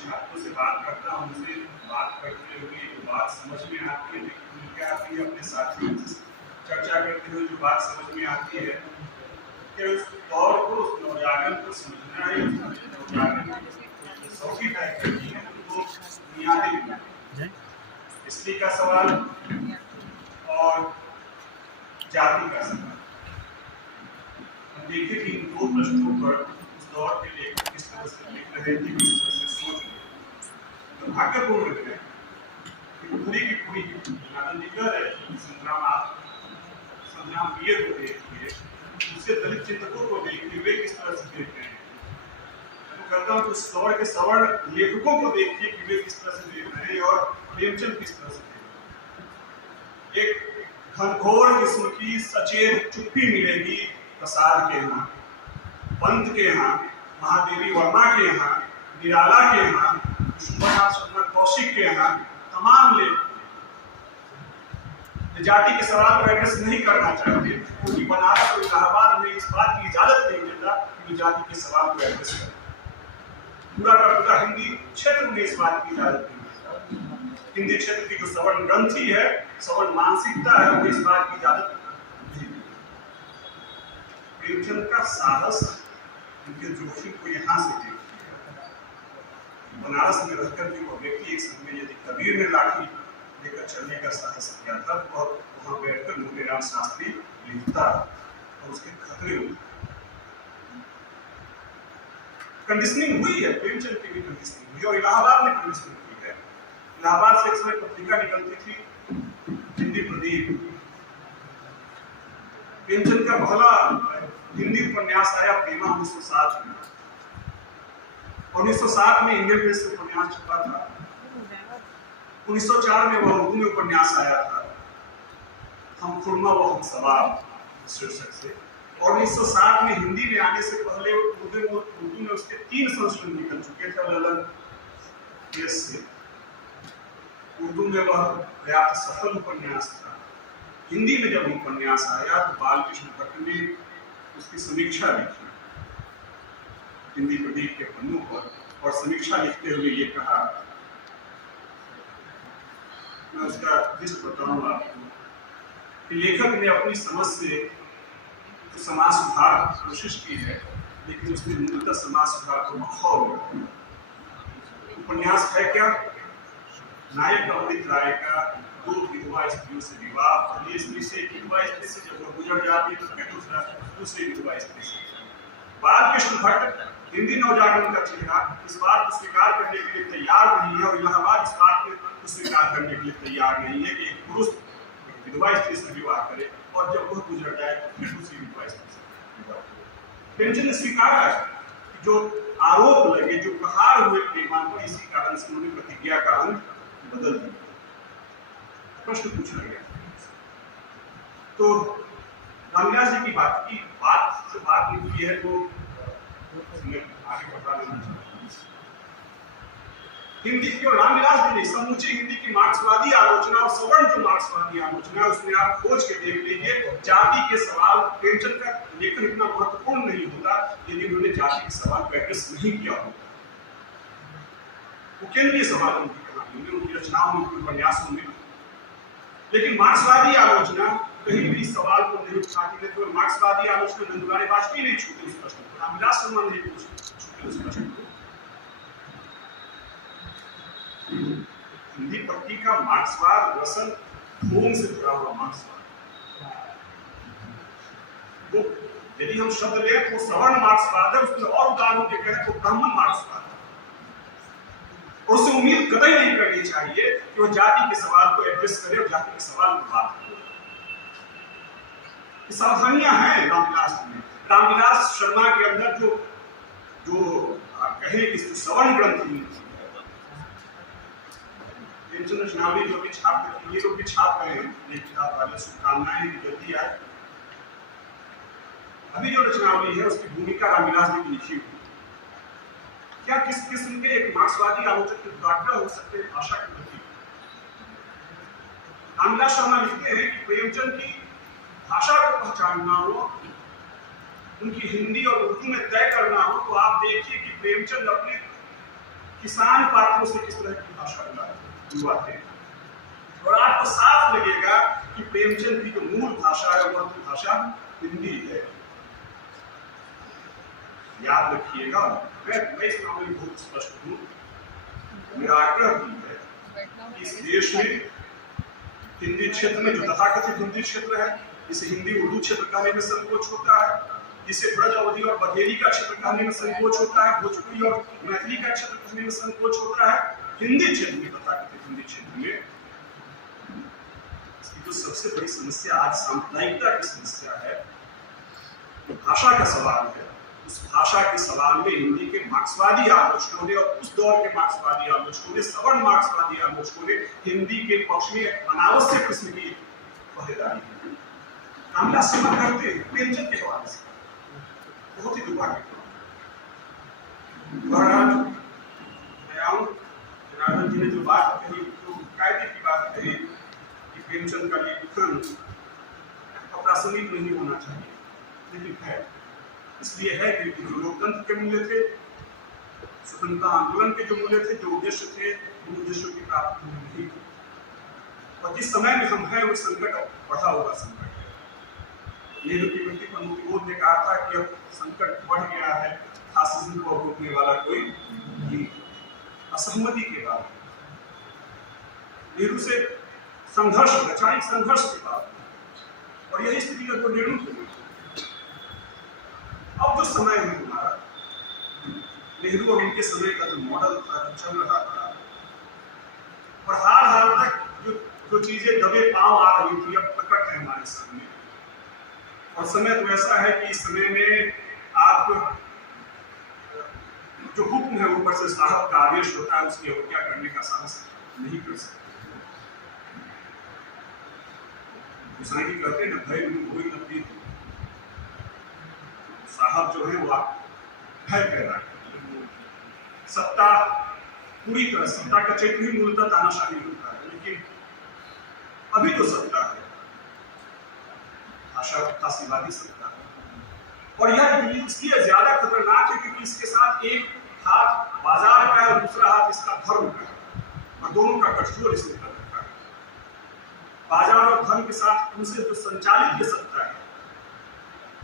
छात्रों से बात करता हूँ, उनसे बात करते हुए जो बात समझ में आती है, मिल के आती है, अपने साथियों से चर्चा करते हुए जो बात समझ में आती है कि उस दौर को, उस नौजागरण को समझना है, उस नौजागरण की सौखी तय करनी है, उनको बुनियादी बनाना। स्त्री का सवाल और जाति का सवाल, हम देखें कि इन दो प्रश्नों पर उस दौर के लेखक किस तरह से लिख रहे थे, किस तरह से सोच रहे थे। दुर्भाग्यपूर्ण है कि पूरी की पूरी संग्राम वीर को देखिए, उससे दलित चिंतकों को देखिए, वे किस तरह से देख रहे हैं। मैं कहता हूँ उस दौर के सवर्ण लेखकों को देखिए कि वे किस तरह से देख रहे हैं और प्रेमचंद किस तरह से देख रहे हैं। एक घनघोर किस्म की सचेत चुप्पी मिलेगी प्रसाद के यहाँ, पंत के यहाँ, महादेवी वर्मा के यहाँ, निराला के यहाँ, शर्मा कौशिक के यहाँ, तमाम लेख जाति के सवाल को एड्रेस नहीं करना चाहते, क्योंकि बनारस और इलाहाबाद में इस बात की इजाजत नहीं देता कि जाति के सवाल को एड्रेस करें। पूरा का पूरा हिंदी क्षेत्र में इस बात की इजाजत नहीं देता। हिंदी क्षेत्र की जो सवर्ण ग्रंथि है, सवर्ण मानसिकता है, वो इस बात की इजाजत नहीं देती। प्रेमचंद का साहस, उनके जोशी को यहाँ से देखिए। बनारस में रहकर भी वो व्यक्ति एक समय यदि कबीर ने लाठी लेकर चलने का साहस किया था, तो वहां बैठकर मोतीराम शास्त्री लिखता और उसके खतरे हुए। कंडीशनिंग हुई है, प्रेमचंद की भी कंडीशनिंग हुई और इलाहाबाद में कंडीशनिंग हुई है। इलाहाबाद से एक समय पत्रिका निकलती थी, हिंदी प्रदीप। प्रेमचंद का पहला हिंदी उपन्यास आया प्रेमा 1907 में। 1907 में इंडियन प्रेस से उपन्यास छपा था। 1904 में वह उर्दू में उपन्यास आया था, हम खुरमा व हम सवाब शीर्षक से। और 1907 में हिंदी में आने से पहले उर्दू में उसके 3 संस्करण निकल चुके थे अलग अलग देश से। उर्दू में वह पर्याप्त सफल उपन्यास था। हिंदी में जब उपन्यास आया तो बालकृष्ण भट्ट ने उसकी समीक्षा लिखी हिंदी प्रदीप के पन्नों पर, और समीक्षा लिखते हुए ये कहा, मैं उसका लिस्ट बताऊंगा आपको, कि लेखक ने अपनी समझ से तो समाज सुधार की कोशिश की है, लेकिन उसने मूलतः समाज सुधार को मखौल किया। उपन्यास है क्या? नायक अमृत राय का 2 विधवा स्त्रियों से विवाह, पहली स्त्री से, एक विधवा स्त्री से, जब वह गुजर जाती है तो फिर दूसरी विधवा स्त्री से। बालकृष्ण भट्ट हिंदी नवजागरण का चेहरा इस बात को स्वीकार करने के लिए तैयार नहीं है, और इलाहाबाद इस बात को स्वीकार करने के लिए तैयार नहीं है कि एक पुरुष विधवा स्त्री से विवाह करे और जब वह गुजर जाए तो फिर दूसरी विधवा स्त्री से विवाह करे। प्रेमचंद ने स्वीकारा है कि जो आरोप लगे, जो प्रहार हुए प्रेमा को, इसी कारण से उन्होंने प्रतिज्ञा का अंग बदल दिया। प्रश्न पूछा गया तो रामविलास जी की बात से बात निकली है, तो आगे बढ़ा लेना चाहता हूं। हिंदी के रामविलास जी ने समूचे हिंदी की मार्क्सवादी आलोचना और सवर्ण जो मार्क्सवादी आलोचना, उसमें आप खोज के देख लीजिए, जाति के सवाल, प्रेमचंद का लेखन इतना महत्वपूर्ण नहीं होता यदि उन्होंने जाति के सवाल को एड्रेस नहीं किया होता। वो केंद्रीय सवाल उनकी कहानी में, उनकी रचनाओं में, उनके उपन्यासों में। लेकिन मार्क्सवादी आलोचना कहीं भी सवाल को नहीं उठाती है। तो मार्क्सवादी आलोचना नंदुलाल वाजपेयी नहीं छूटे उस प्रश्न को, रामविलास शर्मा नहीं छूटे उस प्रश्न को। हिंदी पट्टी का मार्क्सवाद दरअसल खून से जुड़ा हुआ मार्क्सवाद। वो यदि हम शब्द लें तो सवर्ण मार्क्सवाद है, उसमें और उदाहरण देकर है तो ब्राह्मण मार्क्सवाद है। और उससे उम्मीद कतई नहीं करनी चाहिए कि वो जाति के सवाल को एड्रेस करे और जाति के सवाल को बात करे। सावधानियां हैं रामविलास में। रामविलास शर्मा के अंदर जो कहे कि सवर्ण ग्रंथि, प्रेमचंद रचनावली जो भी छाप, ये लोग भी छाप रहे हैं, ये किताब वाले, शुभकामनाएं कि जल्दी आए। अभी जो रचनावली है उसकी भूमिका रामविलास जी की लिखी हुई। क्या किस किस्म के एक मार्क्सवादी आलोचक के उद्घाटन हो सकते हैं भाषा के प्रति? रामविलास शर्मा लिखते हैं कि प्रेमचंद की भाषा को पहचानना हो, उनकी हिंदी और उर्दू में तय करना हो, तो आप देखिए कि प्रेमचंद अपने किसान पात्रों से किस तरह की भाषा बुलवाते हैं। और आपको साफ लगेगा कि प्रेमचंद की जो मूल भाषा है वह भाषा हिंदी है। याद रखिएगा, मैं इस मामले में बहुत स्पष्ट हूँ। मेरा आग्रह भी है कि इस देश में हिंदी क्षेत्र में जो तथाकथित हिंदी क्षेत्र है, जिसे हिंदी उर्दू क्षेत्र कहने में संकोच होता है, जिसे ब्रज अवधी और बघेली का क्षेत्र कहने में संकोच होता है, भोजपुरी और मैथिली का क्षेत्र कहने में संकोच होता है, हिंदी क्षेत्र में तथाकथित हिंदी क्षेत्र में इसकी जो सबसे बड़ी समस्या आज सांप्रदायिकता की समस्या है, भाषा का सवाल है। उस भाषा के सवाल में हिंदी के मार्क्सवादी आलोचकों ने और उस दौर के मार्क्सवादी आलोचकों ने, सवर्ण मार्क्सवादी आलोचकों ने हिंदी के पक्ष में अनावश्यक किस्म की पहरेदारी की। मामला समझ करते हैं प्रेमचंद के हवाले से बहुत ही दुर्भाग्यपूर्ण। जनार्दन जी ने जो बात कही, जो कायदे की बात कही कि प्रेमचंद का ये लिखन अप्रासंगिक नहीं होना चाहिए, लेकिन है। इसलिए है कि जो लोकतंत्र के मूल्य थे, स्वतंत्रता आंदोलन के जो मूल्य थे, जो उद्देश्य थे, उन उद्देश्यों की प्राप्ति नहीं थी। और जिस समय में हम हैं वो संकट बढ़ा हुआ संकट है। नेहरू की व्यक्ति पर मोदी ने कहा था कि अब संकट बढ़ गया है, फासिज्म को रोकने वाला कोई नहीं। असहमति के बाद, नेहरू से संघर्ष, वैचारिक संघर्ष के बाद, और यही स्थिति को नेहरू को अब जो समय है हमारा, नेहरू और उनके समय का जो मॉडल था, जो चल रहा था, और हाल हाल तक जो चीजें दबे पांव आ रही थी, अब प्रकट है हमारे सामने। और समय तो ऐसा है कि इस समय में आप जो हुक्म है ऊपर से साहब का आदेश होता है, उसकी अवज्ञा करने का साहस नहीं कर सकते। गुसाई कहते हैं ना, भय में कोई न प्रीत। साहब जो है वो आप भय कह रहा है। सत्ता पूरी तरह, सत्ता का क्षेत्र ही मूलतः तानाशाही होता है, लेकिन अभी तो सत्ता है आशावादी सत्ता है। और यह इसलिए ज्यादा खतरनाक है क्योंकि इसके साथ एक हाथ बाजार का है और दूसरा हाथ इसका धर्म का है, और दोनों का गठजोड़ इसने कर रखा है। बाजार और धर्म के साथ उनसे जो संचालित ये सत्ता है,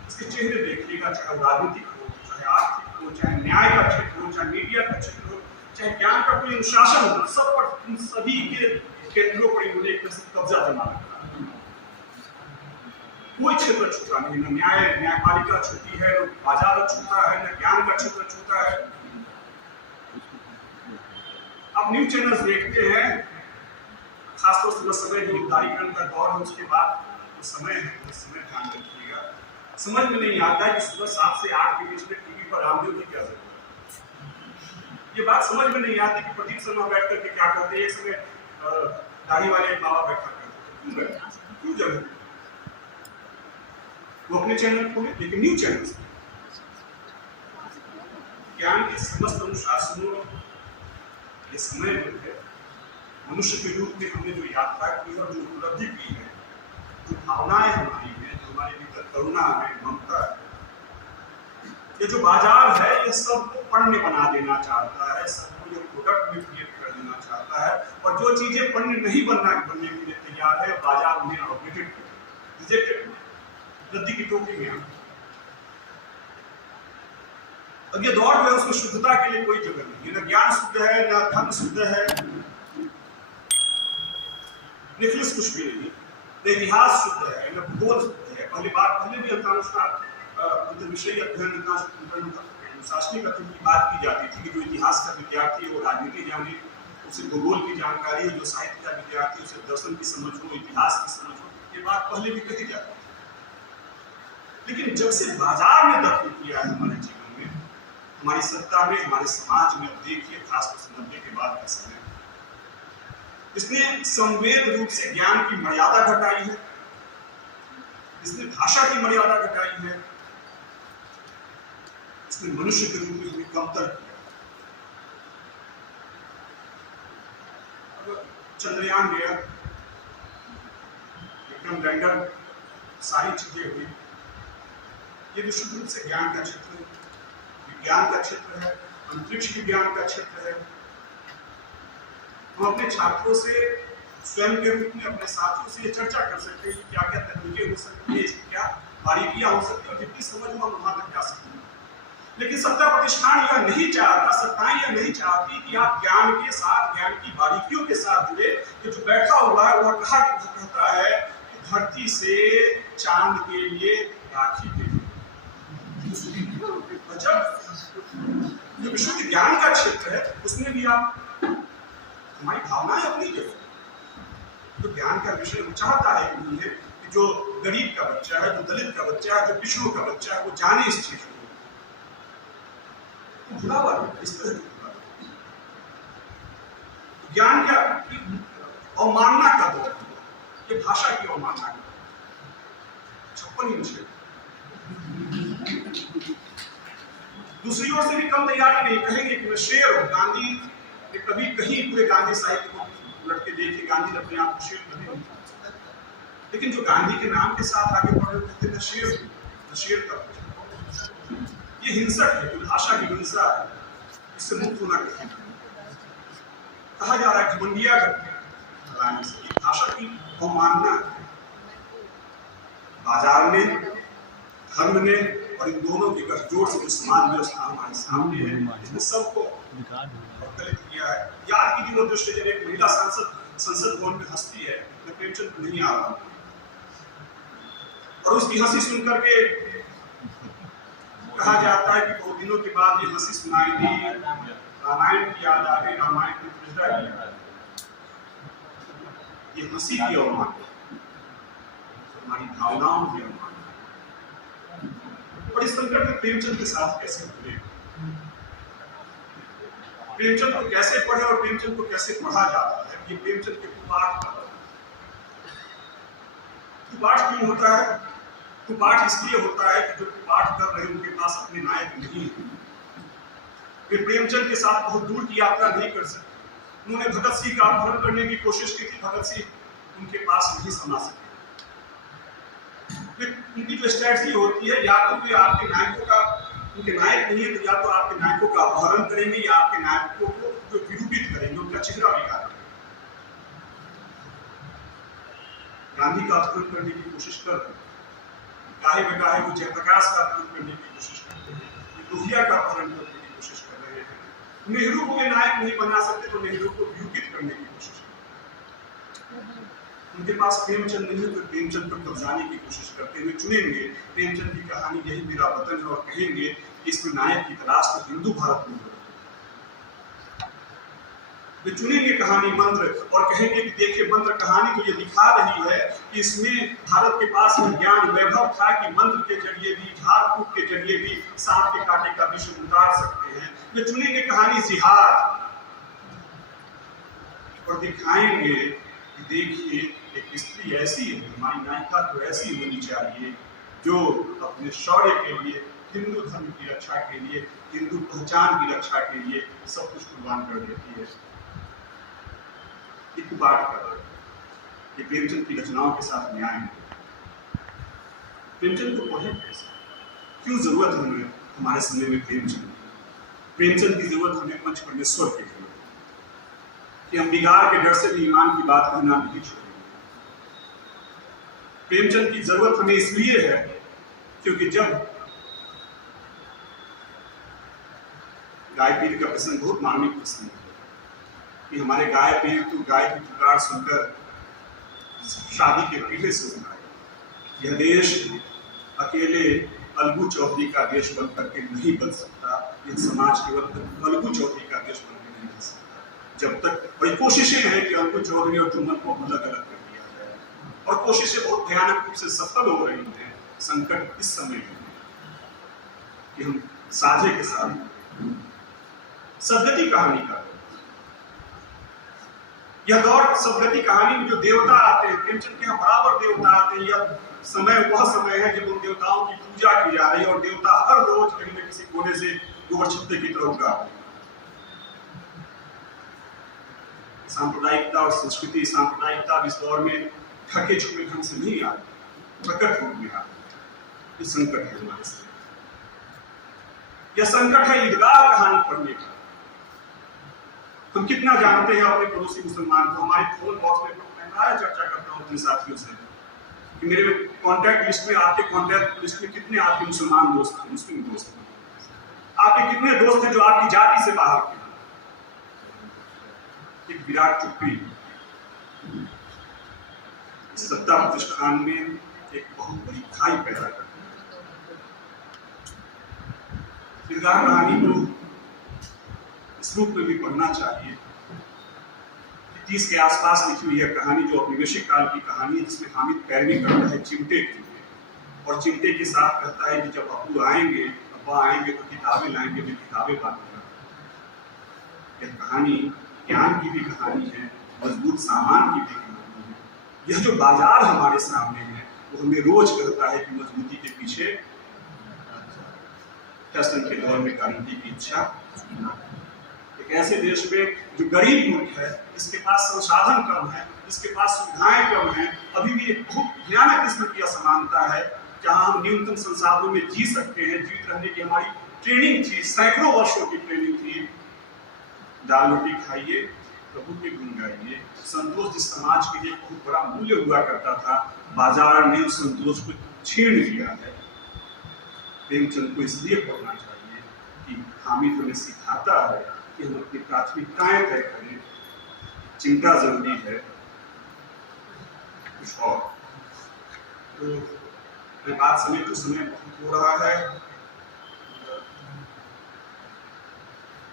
इसके चेहरे देखिएगा, चाहे राजनीतिक हो, चाहे आर्थिक हो, चाहे न्याय का क्षेत्र हो, चाहे मीडिया का क्षेत्र हो, चाहे ज्ञान का कोई अनुशासन हो, सब पर इन सभी के केंद्रों पर इन्होंने एक कब्जा जमा रखा। कोई क्षेत्र छूटा नहीं, न न्यायपालिका छूटी है, न बाजार छूटा है, न ज्ञान का क्षेत्र छूटा है। अब न्यूज चैनल्स देखते हैं, खासतौर से समय जो उदारीकरण का दौर है उसके बाद जो समय है, उस समय ध्यान रखिएगा। समझ में नहीं आता है कि सुबह 7 से 8 के बीच में टीवी पर रामदेव की क्या जरूरत है। ये बात समझ में नहीं आती कि प्रदीप शर्मा बैठ करके क्या करते हैं। एक समय दाढ़ी वाले एक बाबा बैठा करते, क्यों जरूरत? वो अपने चैनल खोले, लेकिन न्यूज चैनल ज्ञान के समस्त अनुशासनों, ये समय जो है मनुष्य के रूप में हमने जो यात्रा की और जो उपलब्धि की है, जो भावनाएं हमारी हैं, जो हमारे भीतर करुणा है, ममता है, ये जो बाजार है ये सबको पण्य बना देना चाहता है, सबको ये प्रोडक्ट में क्रिएट कर देना चाहता है। और जो चीजें पण्य नहीं बनने के लिए तैयार है, बाजार उन्हें आउटडेटेड रिजेक्टेड रद्दी की टोकरी में आ। अब ये दौर में उसमें शुद्धता के लिए कोई जगह नहीं है, न ज्ञान शुद्ध है, न धर्म शुद्ध है, निखिलिस कुछ भी नहीं, न इतिहास शुद्ध है, न भूगोल शुद्ध है। पहले भी विषय अध्ययन अनुशासनिक अध्ययन की बात की जाती थी कि जो इतिहास का विद्यार्थी है वो राजनीति जाने, उसे भूगोल की जानकारी है, जो साहित्य का विद्यार्थी उसे दर्शन की समझ हो, इतिहास की समझ हो, ये बात पहले भी कही जाती थी। लेकिन जब से बाजार ने दखल किया है हमारे जीवन में, हमारी सत्ता में, हमारे समाज में, अब देखिए खासतौर से 90 के बाद का समय, इसने संवेद रूप से ज्ञान की मर्यादा घटाई है, इसने भाषा की मर्यादा घटाई है, इसने मनुष्य के रूप में हमें कमतर किया। अगर चंद्रयान गया, विक्रम लैंडर, सारी चीजें हुई, ये विशुद्ध रूप से ज्ञान का क्षेत्र है, विज्ञान का क्षेत्र है, अंतरिक्ष विज्ञान का क्षेत्र है, हम अपने छात्रों से स्वयं के रूप में अपने साथियों से ये चर्चा कर सकते हैं कि क्या क्या तकनीकें हो सकती है, इसकी क्या बारीकियां हो सकती है, और जितनी समझ हो हम वहां तक जा सकते हैं। लेकिन सत्ता प्रतिष्ठान यह नहीं चाहता, सत्ताएं यह नहीं चाहती कि आप ज्ञान के साथ, ज्ञान की बारीकियों के साथ जुड़े। ये जो बैठा हुआ है वह कहता है कि धरती से चांद के लिए राखी के लिए, जब जो विशुद्ध ज्ञान का क्षेत्र है उसमें भी आप हमारी भावनाएं अपनी जगह, जो ज्ञान का विषय वो चाहता है कि नहीं है कि जो गरीब का बच्चा है, जो दलित का बच्चा है, जो पिछड़ों का बच्चा है, वो जाने इस चीज को। बुरा हुआ इस तरह की ज्ञान का अवमानना का दौर, ये भाषा की अवमानना का 56 इंच। दूसरी ओर से भी कम तैयारी नहीं, कहेंगे कि मैं शेर हूं। गांधी ने कभी कहीं पूरे गांधी साहित्य को उलट के देखे, गांधी ने अपने आप को शेर नहीं, लेकिन जो गांधी के नाम के साथ आगे बढ़ रहे कहते हैं शेर हूं, मैं शेर का बच्चा। ये हिंसक है, भाषा की हिंसा है, इससे मुक्त होना कठिन है। कहा जा रहा है घमंडिया करने से भाषा की अवमानना है। बाजार ने, धर्म ने और इन दोनों के गठजोड़ से जो समाज व्यवस्था हमारे सामने है, इसने सबको प्रकलित किया है। याद कीजिए वो दृश्य जब एक महिला सांसद संसद भवन में हंसती है, मैं प्रेमचंद को नहीं आ रहा और उसकी हंसी सुनकर के कहा जाता है कि बहुत दिनों के बाद ये हंसी सुनाई दी, रामायण की याद आ गई, रामायण की पूजा किया। ये हंसी की अवमानना, हमारी भावनाओं की अवमानना। और इस संकट में प्रेमचंद के साथ कैसे जुड़े, प्रेमचंद को कैसे पढ़े और प्रेमचंद को कैसे पढ़ा जाता है, ये प्रेमचंद के कुपाठ का। कुपाठ क्यों होता है? कुपाठ इसलिए होता है कि जो कुपाठ कर रहे हैं उनके पास अपने नायक नहीं है। वे प्रेमचंद के साथ बहुत दूर की यात्रा नहीं कर सकते। उन्होंने भगत सिंह का अपहरण करने की कोशिश की थी, भगत सिंह उनके पास नहीं समा सके। उनकी जो स्ट्रेटजी होती है, या तो वे आपके नायकों का, उनके नायक नहीं है तो या तो आपके नायकों का अपहरण करेंगे या आपके नायकों को विरूपित करेंगे, उनका चेहरा बिगाड़ेंगे। गांधी का अपहरण करने की कोशिश कर रहे हैं, गाहे बगाहे वो जयप्रकाश का अपहरण करने की कोशिश करते हैं, लोहिया का अपहरण करने की कोशिश कर रहे हैं। नेहरू को वे नायक नहीं बना सकते तो नेहरू को विरूपित करने की कोशिश करते हैं। उनके पास प्रेमचंद नहीं तो प्रेमचंद पर कब्जाने की कोशिश करते हुए चुनेंगे प्रेमचंद की कहानी यही मेरा वतन है और कहेंगे इसमें नायक की तलाश तो हिंदू भारत में हो। वे चुनेंगे कहानी मंत्र और कहेंगे कि देखिए मंत्र कहानी तो ये दिखा रही है कि इसमें भारत के पास में ज्ञान वैभव था कि मंत्र के जरिए भी, झाड़ फूक के जरिए भी सांप के कांटे का विषय उतार सकते हैं। वे चुनेंगे कहानी जिहाद और दिखाएंगे कि देखिए एक स्त्री ऐसी है, हमारी नायिका तो ऐसी होनी चाहिए जो अपने शौर्य के लिए, हिंदू धर्म की रक्षा के लिए, हिंदू पहचान की रक्षा के लिए सब कुछ कुर्बान कर देती है। एक बात कर, ये प्रेमचंद की रचनाओं के साथ न्याय है। प्रेमचंद को पढ़े कैसे, क्यों जरूरत है हमें हमारे समय में प्रेमचंद? प्रेमचंद की जरूरत हमें पंच परमेश्वर की है कि हम बिगाड़ के डर से भी ईमान की बात कहना नहीं छोड़ेंगे। प्रेमचंद की जरूरत हमें इसलिए है क्योंकि जब गाय पीर का प्रसंग बहुत मार्मिक प्रसंग है कि हमारे गाय पीर तो गाय की पुकार सुनकर शादी के पीढ़े से सुनाए। यह देश अकेले अलगू चौधरी का देश बन करके नहीं बन सकता, यह समाज केवल अलगू चौधरी का देश बन के नहीं बन सकता जब तक वही कोशिशें हैं कि अलगू चौधरी और जुम्मन को अलग अलग कर दिया जाए, और कोशिशें बहुत भयानक रूप से सफल हो रही हैं। संकट इस समय है कि हम साझे के साथ सदगति कहानी का, यह दौर सदगति कहानी में जो देवता आते हैं, प्रेमचंद के यहाँ बराबर देवता आते हैं। यह समय वह समय है जब उन देवताओं की पूजा की जा रही है और देवता हर रोज कहीं न किसी कोने से गोबर छत्ते की तरफ उगा। सांप्रदायिकता और संस्कृति, सांप्रदायिकता इस दौर में ढके छुपे ढंग से नहीं आती, प्रकट रूप में आती। ये संकट है हमारे साथ, यह संकट है ईदगाह कहानी पढ़ने का। हम कितना जानते हैं अपने पड़ोसी मुसलमान को? हमारे फोन बॉक्स में मैं प्राय चर्चा करता हूँ अपने साथियों से कि मेरे कॉन्टैक्ट लिस्ट में, आपके कॉन्टैक्ट लिस्ट में कितने आपके मुसलमान दोस्त हैं, मुस्लिम दोस्त हैं? आपके कितने दोस्त हैं जो आपकी जाति से बाहर के? एक विराट चुप्पी सत्ता प्रतिष्ठान में एक बहुत बड़ी खाई पैदा करती है। किरदार कहानी को इस रूप में भी पढ़ना चाहिए। 30 के आसपास लिखी हुई यह कहानी जो औपनिवेशिक काल की कहानी है, जिसमें हामिद पैरवी करता है चिमटे की, और चिमटे के साथ कहता है कि जब अब्बू आएंगे, अब्बा आएंगे तो किताबें लाएंगे, मैं किताबें बांटूंगा। यह कहानी ज्ञान की भी कहानी है, मजबूत सामान की भी कहानी है। यह जो बाजार हमारे सामने है वो हमें रोज कहता है कि मजबूती के पीछे फैशन के दौर में गारंटी की इच्छा। एक ऐसे देश में जो गरीब मुल्क है, जिसके पास संसाधन कम है, जिसके पास सुविधाएं कम है, अभी भी एक बहुत भयानक किस्म की असमानता है, जहां हम न्यूनतम संसाधनों में जी सकते हैं। जीवित रहने की हमारी ट्रेनिंग थी, सैकड़ों वर्षों की ट्रेनिंग थी। दाल रोटी खाइए, प्रभु के गुण गाइए। संतोष जिस समाज के लिए बहुत बड़ा मूल्य हुआ करता था, बाजार ने उस संतोष को छीन लिया है। प्रेमचंद को इसलिए पढ़ना चाहिए कि हामिद हमें सिखाता है कि हम अपनी प्राथमिकताएं तय करें। चिंता जरूरी है, कुछ और। तो मैं बात समेट तो समय बहुत हो रहा है।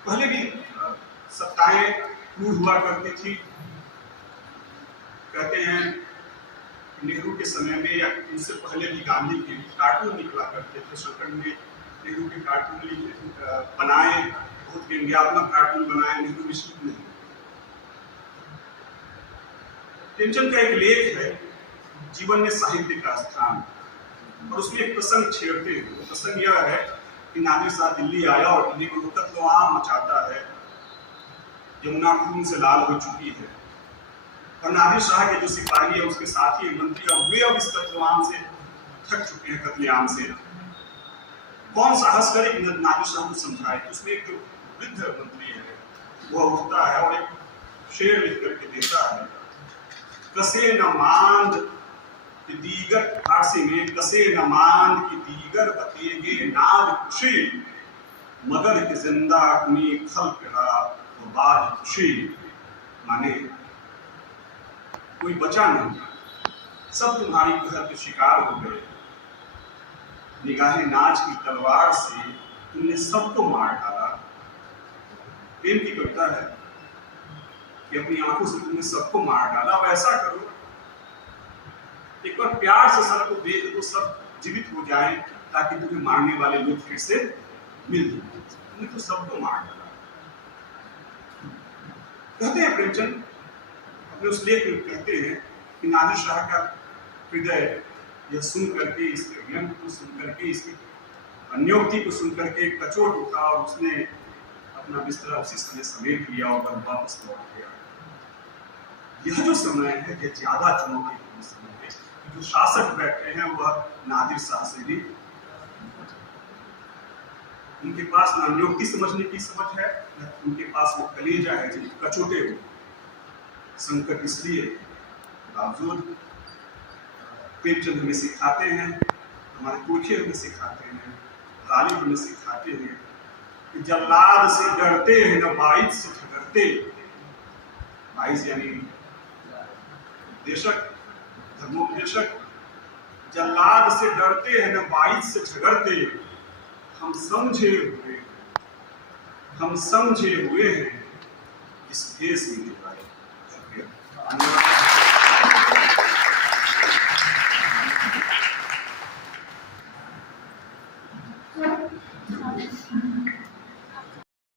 पहले भी सत्ताएं क्रूर हुआ करती थी। कहते हैं नेहरू के समय में या उससे पहले भी गांधी के कार्टून निकला करते थे। शंकर ने नेहरू के कार्टून बनाए, बहुत व्यंग्यात्मक कार्टून बनाए, नेहरू विश्व नहीं। प्रेमचंद का एक लेख है जीवन में साहित्य का स्थान, और उसमें एक प्रसंग छेड़ते हैं। प्रसंग यह है कि नादिर शाह दिल्ली आया और दिल्ली को कत्लेआम मचाता है। यमुना खून से लाल हो चुकी है, और नादिर शाह के जो सिपाही है, उसके साथी है, मंत्री, और वे अब इस कत्लेआम से थक चुके हैं। कत्लेआम से कौन साहस करे कि नादिर शाह को समझाए? तो उसमें एक जो वृद्ध मंत्री है वह उठता है और एक शेर लिख करके देता है। कसे न मांद कि दीगर, फारसी में, कसे न मांद कि दीगर बतेगे नाज खुशी, मगर के जिंदा अपनी खल करा तो बाज खुशी। माने कोई बचा नहीं, सब तुम्हारी कहर के शिकार हो गए। निगाहे नाच की तलवार से तुमने सबको मार डाला। प्रेम की कविता है कि अपनी आंखों से तुमने सबको मार डाला। अब ऐसा करो, एक बार प्यार से सबको देख दो, सब जीवित हो जाए, ताकि तुम्हें मारने वाले लोग फिर से मिल जाए। तुमने तो सबको मार डाला। कहते हैं प्रेमचंद अपने उस लेख में कहते हैं कि नादिर शाह का हृदय यह सुन करके, इसके व्यंग को सुन करके, इसकी अन्योक्ति को सुन करके कचोट उठा, और उसने अपना बिस्तरा उसी समय समेट लिया और वापस लौट गया। यह जो समय है यह ज्यादा चुनौतीपूर्ण समय है। जो शासक बैठे हैं वह नादिर शाह से भी, उनके पास ना अन्योक्ति समझने की समझ है, न उनके पास वो कलेजा है जो कचोटे हो। संकट इसलिए बावजूद प्रेमचंद हमें सिखाते हैं, हमारे पुरखे हमें सिखाते हैं, गालिब हमें सिखाते हैं कि जल्लाद से डरते हैं न बाइज से झगड़ते। बाइज यानी देशक, धर्मोपदेशक। जल्लाद से डरते हैं न बाइज से झगड़ते, हम समझे हुए हैं इस देश में। शुक्रिया।